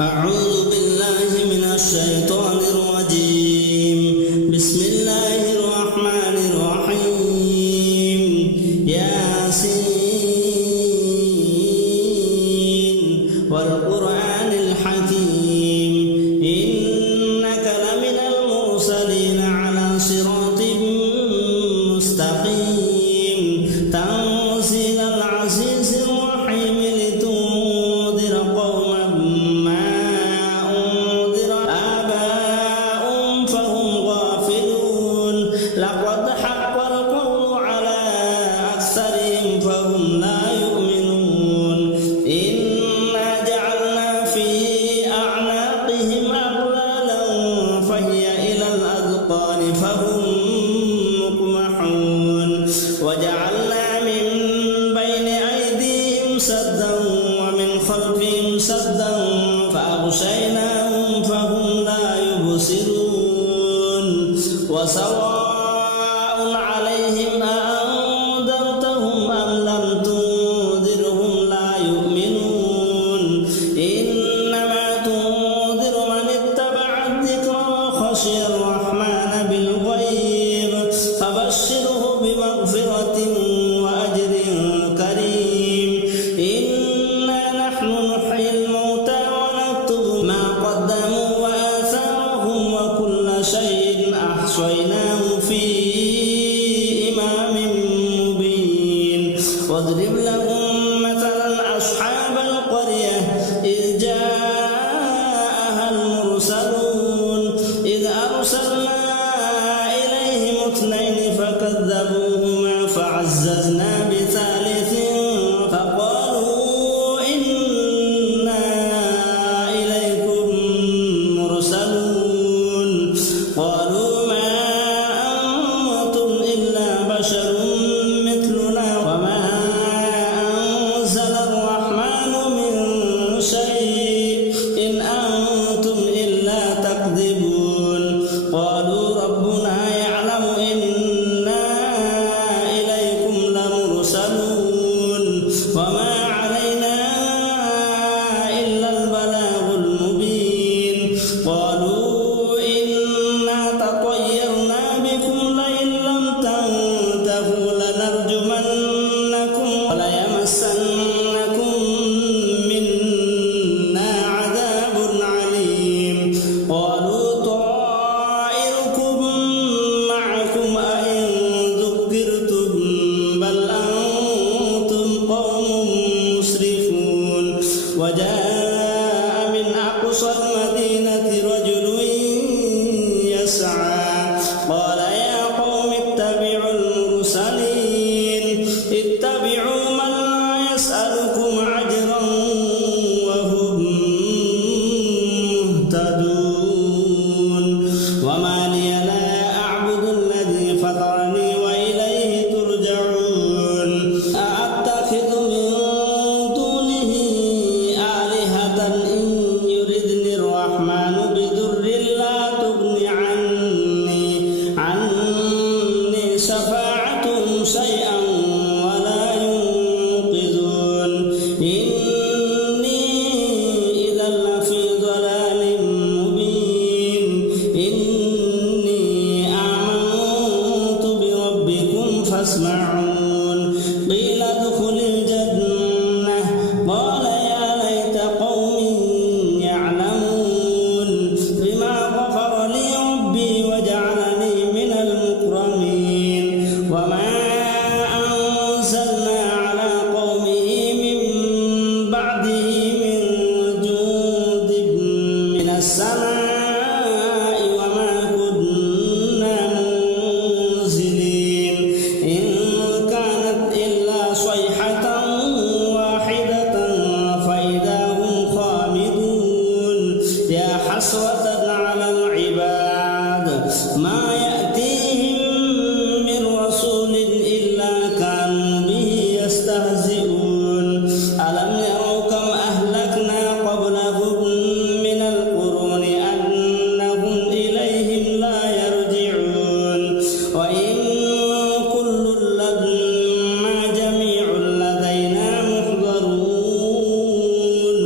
أعوذ بالله من الشيطان الرجيم. بسم الله الرحمن الرحيم. ياسين والقرآن الحكيم إنك لمن المرسلين على صراط مستقيم تنزيل العزيز الرحيم لتنذر قوما ما أنذر آباؤهم فهم غافلون لقد حق القول على أكثرهم فهم لا يؤمنون إنا جعلنا في أعناقهم أغلالا فهي إلى الأذقان فهم مقمحون وجعلنا من بين أيديهم سدا ومن خلفهم سدا فأغشيناهم فهم لا يبصرون وسواء عليهم أأنذرتهم أم لم تنذرهم لا يؤمنون إنما تنذر من اتبع الذكر وخشي الرحمن بالغيب فبشره بمغفرة وأجر كريم إنا نحن نحيي الموتى ونكتب ما قدموا وآثارهم وكل شيء أحصيناه في إمام مبين واضرب لهم مثلا أصحاب القرية إذ جاءها المرسلون إذ أرسلنا إليهم اثنين فكذبوهما فعززنا بثالث فقالوا إنا إليكم مرسلون قالوا ما أنتم إلا بشر مثلنا وما أنزل الرحمن من شيء إن أنتم إلا تكذبون قالوا ربنا يعلم إنا إليكم لمرسلون وما علينا إلا البلاغ المبين قالوا إنا تطيرنا بكم لئن لم تنتهوا لنرجمنكم وليمسنكم منا عذاب عليم قالوا طائركم معكم أئن ذكرتم بل أنتم قوم مسرفون وجاء من أقصى المدينة رجل يسعى قال يا قوم اتبعوا المرسلين اتبعوا من لا يسألكم أجرا وهم مهتدون وما لي لا أعبد الذي فطرني وإليه ترجعون أأتخذ من دونه آلهة إن يردني الرحمن بضر لا تغن عني شفاعتهم شيئا ولا ينقذون إني إذا لفي ضلال مبين إني آمنت بربكم فاسمعون قيل ادخل الجنة قال يا ليت قومي يعلمون بما غفر لي ربي وجعلني من المكرمين وما أنزلنا على قومه من بعده من جند من السماء وما كنا منزلين إن كانت إلا صيحة واحدة فإذا هم خامدون يا حسرة على العباد ما يأتيهم من رسول إلا كانوا به يستهزئون ألم يروا كم أهلكنا قبلهم من القرون أنهم إليهم لا يرجعون وإن كل لما جميع لدينا محضرون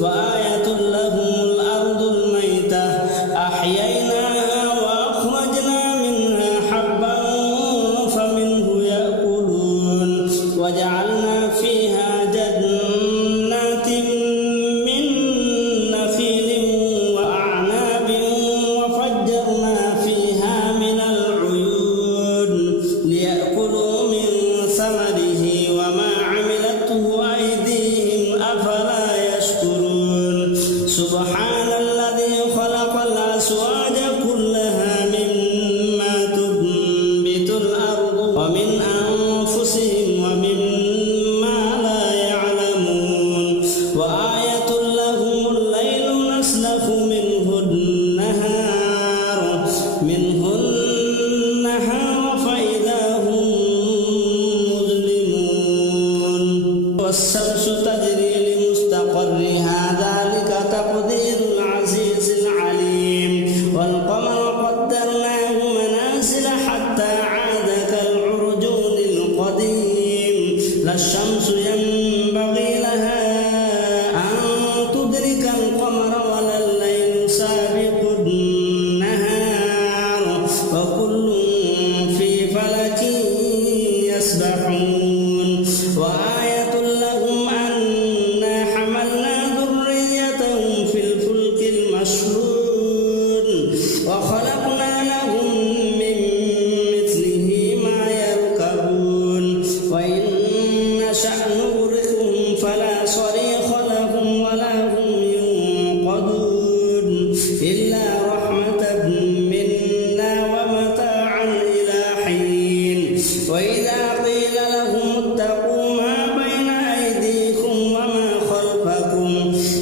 وآية لهم سبحان الذي خلق الأزواج كلها مما تنبت الأرض ومن أنفسهم ومما لا يعلمون وآية لهم الليل نسلخ منه النهار فإذا هم مظلمون والشمس تجري لمستقرها ذلك تقدير العزيز العليم والقمر قدرناه منازل حتى عاد كالعرجون القديم لا الشمس ينبغي لها أن تدرك القمر ولا الليل سابق النهار وكل في فلك يسبحون وآية لهم أنا حملنا ذريتهم في الفلك المشحون وخلقنا لهم من مثله ما يركبون وإن نشأ نغرقهم فلا صريخ لهم ولا هم ينقذون إلا رحمة منا ومتاعا إلى حين وإذا قيل لهم اتقوا ما بين أيديكم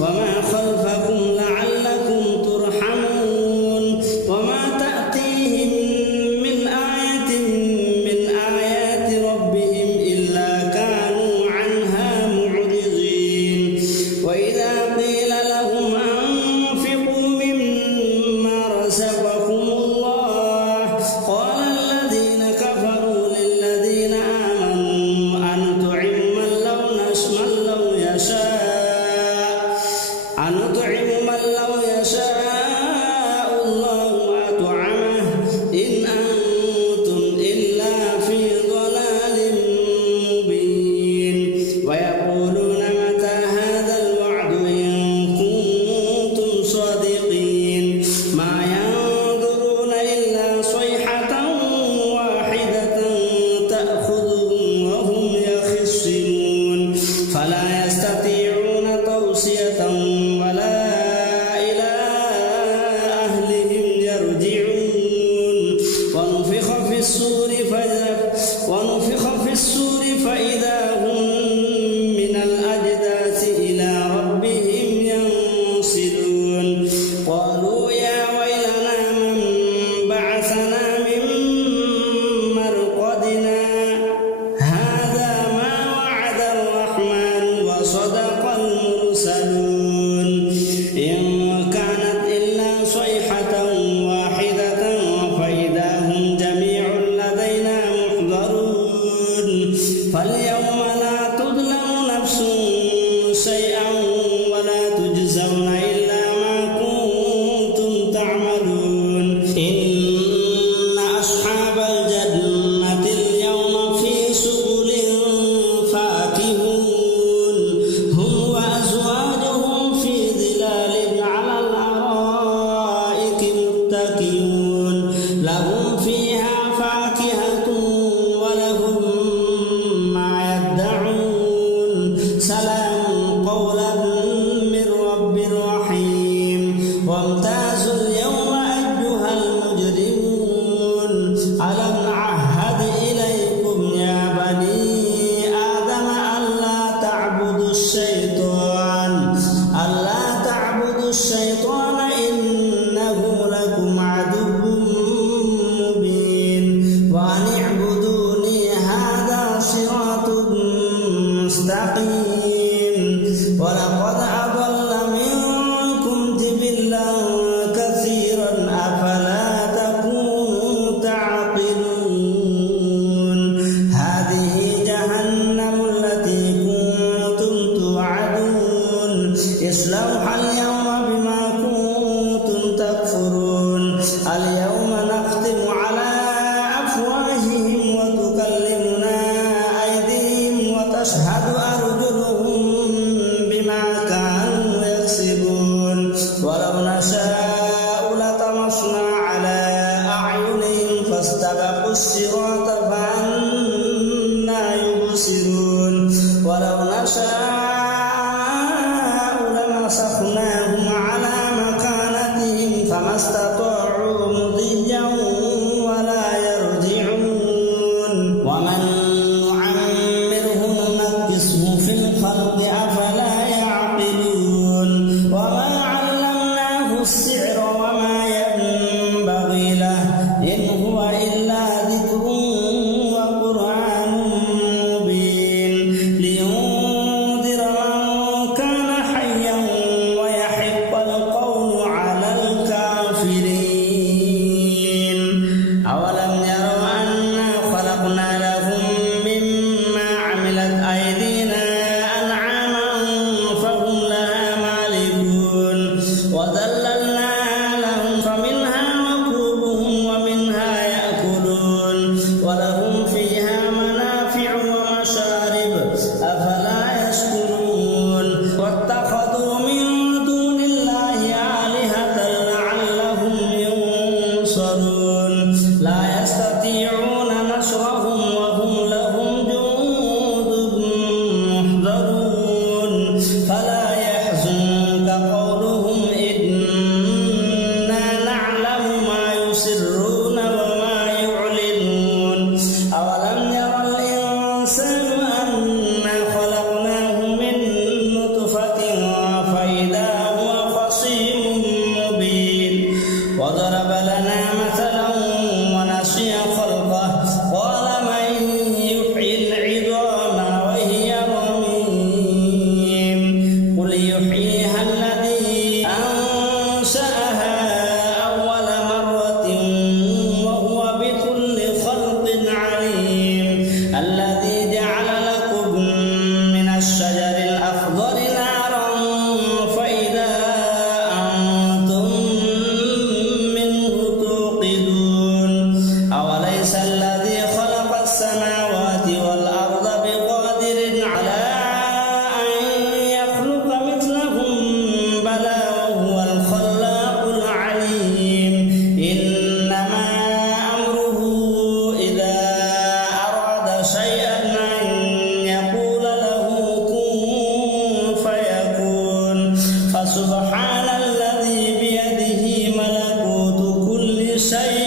وما خلفكم لعلكم ترحمون وما تأتيهم من آية من آيات ربهم إلا كانوا عنها معرضين وإذا قيل لهم أنفقوا مما رزقكم الله قال الذين كفروا للذين آمنوا أنطعم من لو يشاء الله أطعمه إن أنتم إلا في ضلال مبين ويقولون متى هذا الوعد إن كنتم صادقين ما ينظرون إلا صيحة واحدة تأخذهم وهم يخصمون فلا يستطيعون توصية ولا إلى أهلهم يرجعون ونفخ في الصور فإذا هم من الأجداث إلى ربهم ينسلون قالوا يا ويلنا من بعثنا من مرقدنا هذا ما وعد الرحمن وصدق المرسلون إن كانت إلا صيحة واحدة فإذا هم جميع لدينا محضرون فاليوم لا تظلم نفس شيئا ولا تجزون إلا ما كنتم تعملون إن أصحاب الجنة اليوم في شغل فاكهون هم وأزواجهم في ظلال على الأرائك متكئون لهم فيها فاكهة ولهم ما يدعون سلام قولا من رب رحيم وامتازوا اليوم أيها المجرمون ألم أعهد إليكم يا بني آدم ألا تعبدوا الشيطان إنه لكم عدو مبين وأن اعبدوني هذا صراط مستقيم ولقد أضل منكم جبلا كثيرا أفلا تكونوا تعقلون هذه جهنم التي كنتم توعدون اصلوها اليوم بما كنتم تكفرون اليوم نختم على أفواههم وتكلمنا أيديهم وتشهد أرجلهم بما كانوا يكسبون ولو نشاء لطمسنا على أعينهم فاستبقوا الصراط فأنى يبصرون ولو نشاء لمسخناهم السحر وما ينبغي له إن هو إلا ذكر وقرآن مبين لينذر من كان حيا ويحق القول على الكافرين أولم يروا أنا خلقنا لهم مما عملت أيدينا أنعاما فهم لها مالكون وذللناها لهم فمنها ركوبهم ومنها يأكلون ولهم فيها منافع ومشارب أفلا يشكرون واتخذوا من دون الله آلهة لعلهم ينصرون لا يستطيعون نصرهم وهم لهم جند محضرون فلا يحزنك قولهم إنا نعلم ما يسرون وما يعلنون أولم ير الإنسان أنا خلقناه من نطفة فإذا هو خصيم مبين وضرب لنا مثلا ونسي خلقه قال من يحيي العظام وهي رميم قل يحييها الذي أنشأها أول مرة وهو بكل خلق عليم الذي جعل لكم من الشجر الأخضر نارا فإذا أنتم منه توقدون أوليس الذي خلق السماوات والأرض بقادر على أن يخلق مثلهم بلى وهو الخلاق العليم إنما أمره إذا أراد شيئا أن يقول له كن فيكون فسبحان الذي بيده ملكوت كل شيء